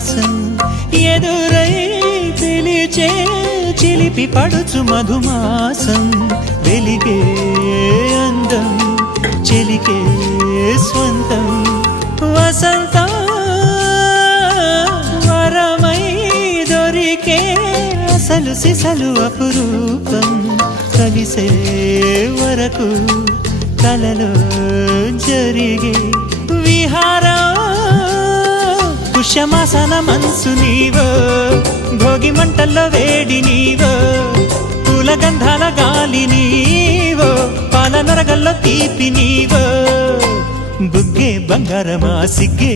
విలాసం ఎదురై పిలిచే చిలిపి పడుచు మధుమాసం వెలిగే అందం చెలికే స్వంతం వసంతం వరమై దొరికే అసలు సిసలు అపురూపం కలిసే వరకు కలలో జరిగే విహారం పుష్యమాసన మనసు నీవో భోగి మంటల్లో వేడి నీవో పూల గంధాల గాలి నీవో పాల నరగల్లో తీపి నీవో బుగ్గే బంగారమా సిగ్గే